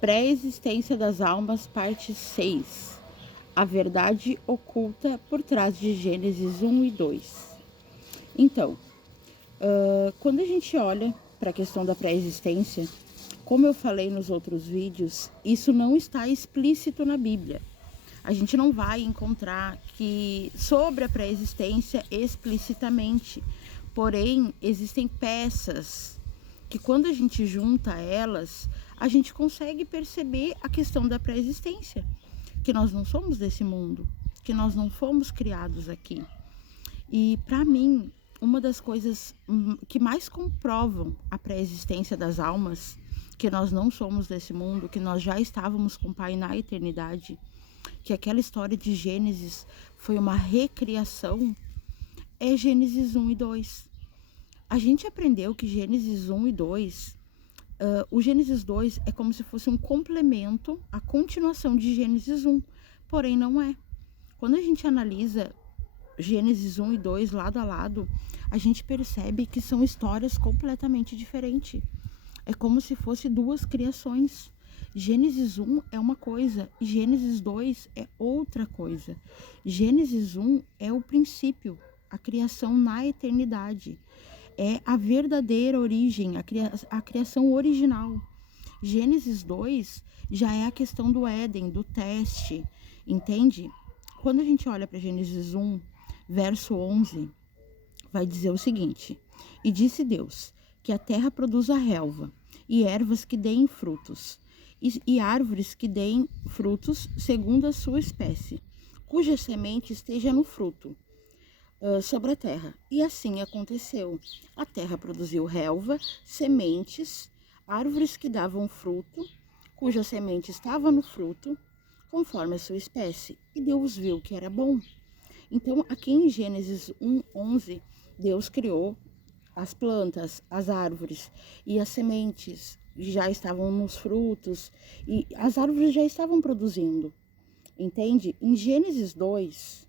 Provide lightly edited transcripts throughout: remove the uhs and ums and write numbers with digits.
Pré-existência das almas, parte 6. A verdade oculta por trás de Gênesis 1 e 2. Então, quando a gente olha para a questão da pré-existência, como eu falei nos outros vídeos, isso não está explícito na Bíblia. A gente não vai encontrar que sobre a pré-existência explicitamente. Porém, existem peças que quando a gente junta elas, a gente consegue perceber a questão da pré-existência, que nós não somos desse mundo, que nós não fomos criados aqui. E para mim, uma das coisas que mais comprovam a pré-existência das almas, que nós não somos desse mundo, que nós já estávamos com o Pai na eternidade, que aquela história de Gênesis foi uma recriação, é Gênesis 1 e 2. A gente aprendeu que Gênesis 1 e 2, o Gênesis 2 é como se fosse um complemento, a continuação de Gênesis 1, porém não é. Quando a gente analisa Gênesis 1 e 2 lado a lado, a gente percebe que são histórias completamente diferentes. É como se fossem duas criações. Gênesis 1 é uma coisa e Gênesis 2 é outra coisa. Gênesis 1 é o princípio, a criação na eternidade. É a verdadeira origem, a criação original. Gênesis 2 já é a questão do Éden, do teste, entende? Quando a gente olha para Gênesis 1, verso 11, vai dizer o seguinte: E disse Deus, que a terra produza relva, e ervas que deem frutos, e árvores que deem frutos segundo a sua espécie, cuja semente esteja no fruto, sobre a terra. E assim aconteceu. A terra produziu relva, sementes, árvores que davam fruto, cuja semente estava no fruto, conforme a sua espécie. E Deus viu que era bom. Então, aqui em Gênesis 1:11, Deus criou as plantas, as árvores e as sementes já estavam nos frutos e as árvores já estavam produzindo, entende? Em Gênesis 2,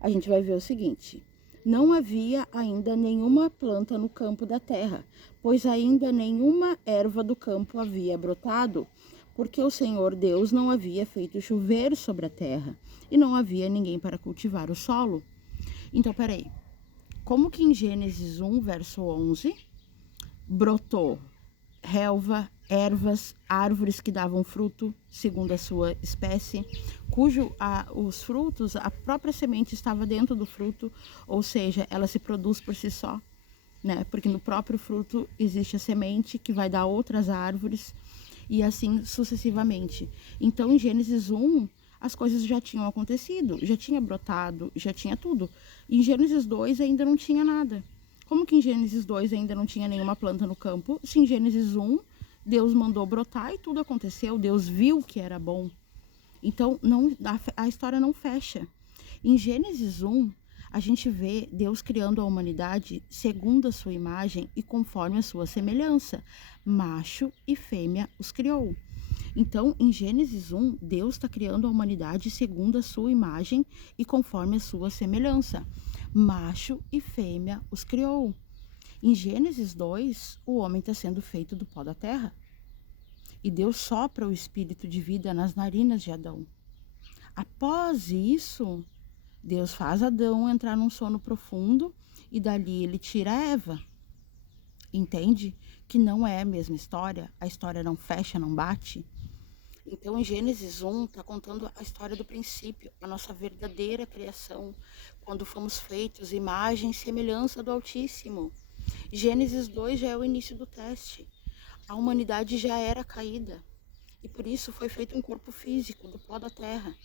a gente vai ver o seguinte: não havia ainda nenhuma planta no campo da terra, pois ainda nenhuma erva do campo havia brotado, porque o Senhor Deus não havia feito chover sobre a terra, e não havia ninguém para cultivar o solo. Então, peraí, como que em Gênesis 1, verso 11, brotou relva, ervas, árvores que davam fruto segundo a sua espécie, os frutos, a própria semente estava dentro do fruto, ou seja, ela se produz por si só, né? Porque no próprio fruto existe a semente que vai dar outras árvores e assim sucessivamente. Então, em Gênesis 1, as coisas já tinham acontecido, já tinha brotado, já tinha tudo. Em Gênesis 2 ainda não tinha nada. Como que em Gênesis 2 ainda não tinha nenhuma planta no campo? Se em Gênesis 1 Deus mandou brotar e tudo aconteceu, Deus viu que era bom. Então a história não fecha. Em Gênesis 1, a gente vê Deus criando a humanidade segundo a sua imagem e conforme a sua semelhança. Macho e fêmea os criou. Então, em Gênesis 1, Deus está criando a humanidade segundo a sua imagem e conforme a sua semelhança. Macho e fêmea os criou. Em Gênesis 2, o homem está sendo feito do pó da terra. E Deus sopra o espírito de vida nas narinas de Adão. Após isso, Deus faz Adão entrar num sono profundo e dali ele tira Eva. Entende? Que não é a mesma história, a história não fecha, não bate. Então, em Gênesis 1, está contando a história do princípio, a nossa verdadeira criação, quando fomos feitos imagem e semelhança do Altíssimo. Gênesis 2 já é o início do teste. A humanidade já era caída e por isso foi feito um corpo físico do pó da terra.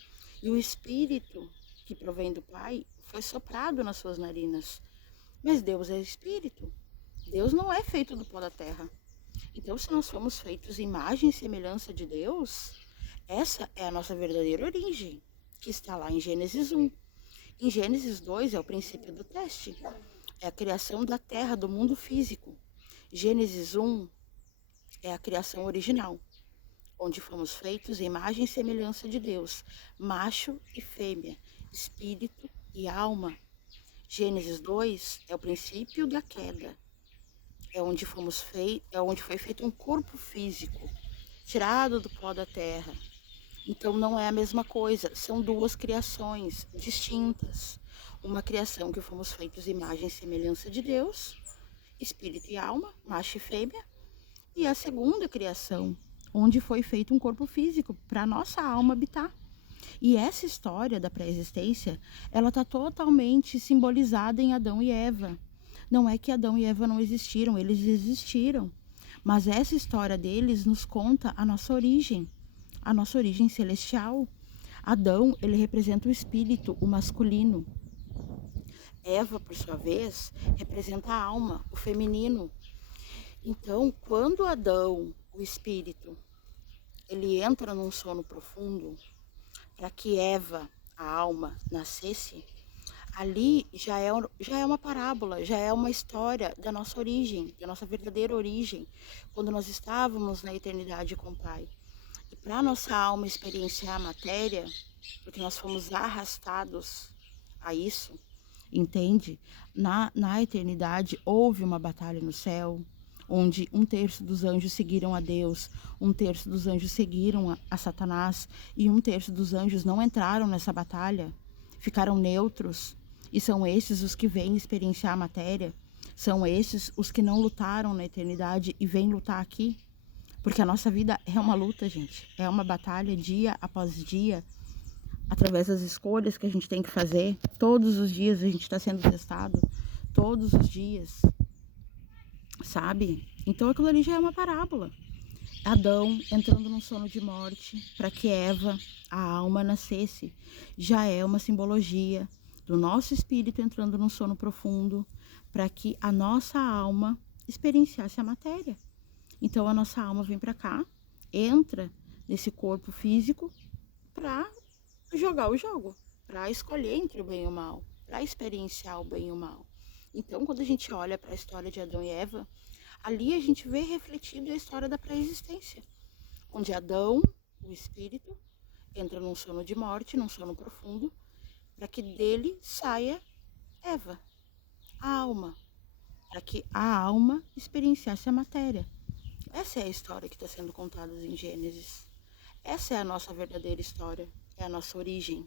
E o Espírito que provém do Pai foi soprado nas suas narinas. Mas Deus é Espírito. Deus não é feito do pó da terra. Então, se nós fomos feitos imagem e semelhança de Deus, essa é a nossa verdadeira origem, que está lá em Gênesis 1. Em Gênesis 2 é o princípio do teste, é a criação da terra, do mundo físico. Gênesis 1 é a criação original, onde fomos feitos imagem e semelhança de Deus, macho e fêmea, espírito e alma. Gênesis 2 é o princípio da queda. É onde foi feito um corpo físico, tirado do pó da terra. Então não é a mesma coisa, são duas criações distintas. Uma criação que fomos feitos imagem e semelhança de Deus, espírito e alma, macho e fêmea, e a segunda criação, onde foi feito um corpo físico para nossa alma habitar. E essa história da pré-existência, ela está totalmente simbolizada em Adão e Eva. Não é que Adão e Eva não existiram, eles existiram. Mas essa história deles nos conta a nossa origem celestial. Adão, ele representa o espírito, o masculino. Eva, por sua vez, representa a alma, o feminino. Então, quando Adão, o espírito, ele entra num sono profundo, para que Eva, a alma, nascesse, ali já é uma parábola, já é uma história da nossa origem, da nossa verdadeira origem, quando nós estávamos na eternidade com o Pai. E para nossa alma experienciar a matéria, porque nós fomos arrastados a isso, entende? Na eternidade houve uma batalha no céu, onde 1/3 dos anjos seguiram a Deus, 1/3 dos anjos seguiram a Satanás, e 1/3 dos anjos não entraram nessa batalha, ficaram neutros, e são esses os que vêm experienciar a matéria, são esses os que não lutaram na eternidade e vêm lutar aqui. Porque a nossa vida é uma luta, gente. É uma batalha dia após dia, através das escolhas que a gente tem que fazer. Todos os dias a gente está sendo testado. Todos os dias. Sabe? Então aquilo ali já é uma parábola. Adão entrando num sono de morte para que Eva, a alma, nascesse. Já é uma simbologia do nosso espírito entrando num sono profundo para que a nossa alma experienciasse a matéria. Então a nossa alma vem para cá, entra nesse corpo físico para jogar o jogo, para escolher entre o bem e o mal, para experienciar o bem e o mal. Então quando a gente olha para a história de Adão e Eva, ali a gente vê refletido a história da pré-existência, onde Adão, o espírito, entra num sono de morte, num sono profundo, para que dele saia Eva, a alma, para que a alma experienciasse a matéria. Essa é a história que está sendo contada em Gênesis. Essa é a nossa verdadeira história, é a nossa origem.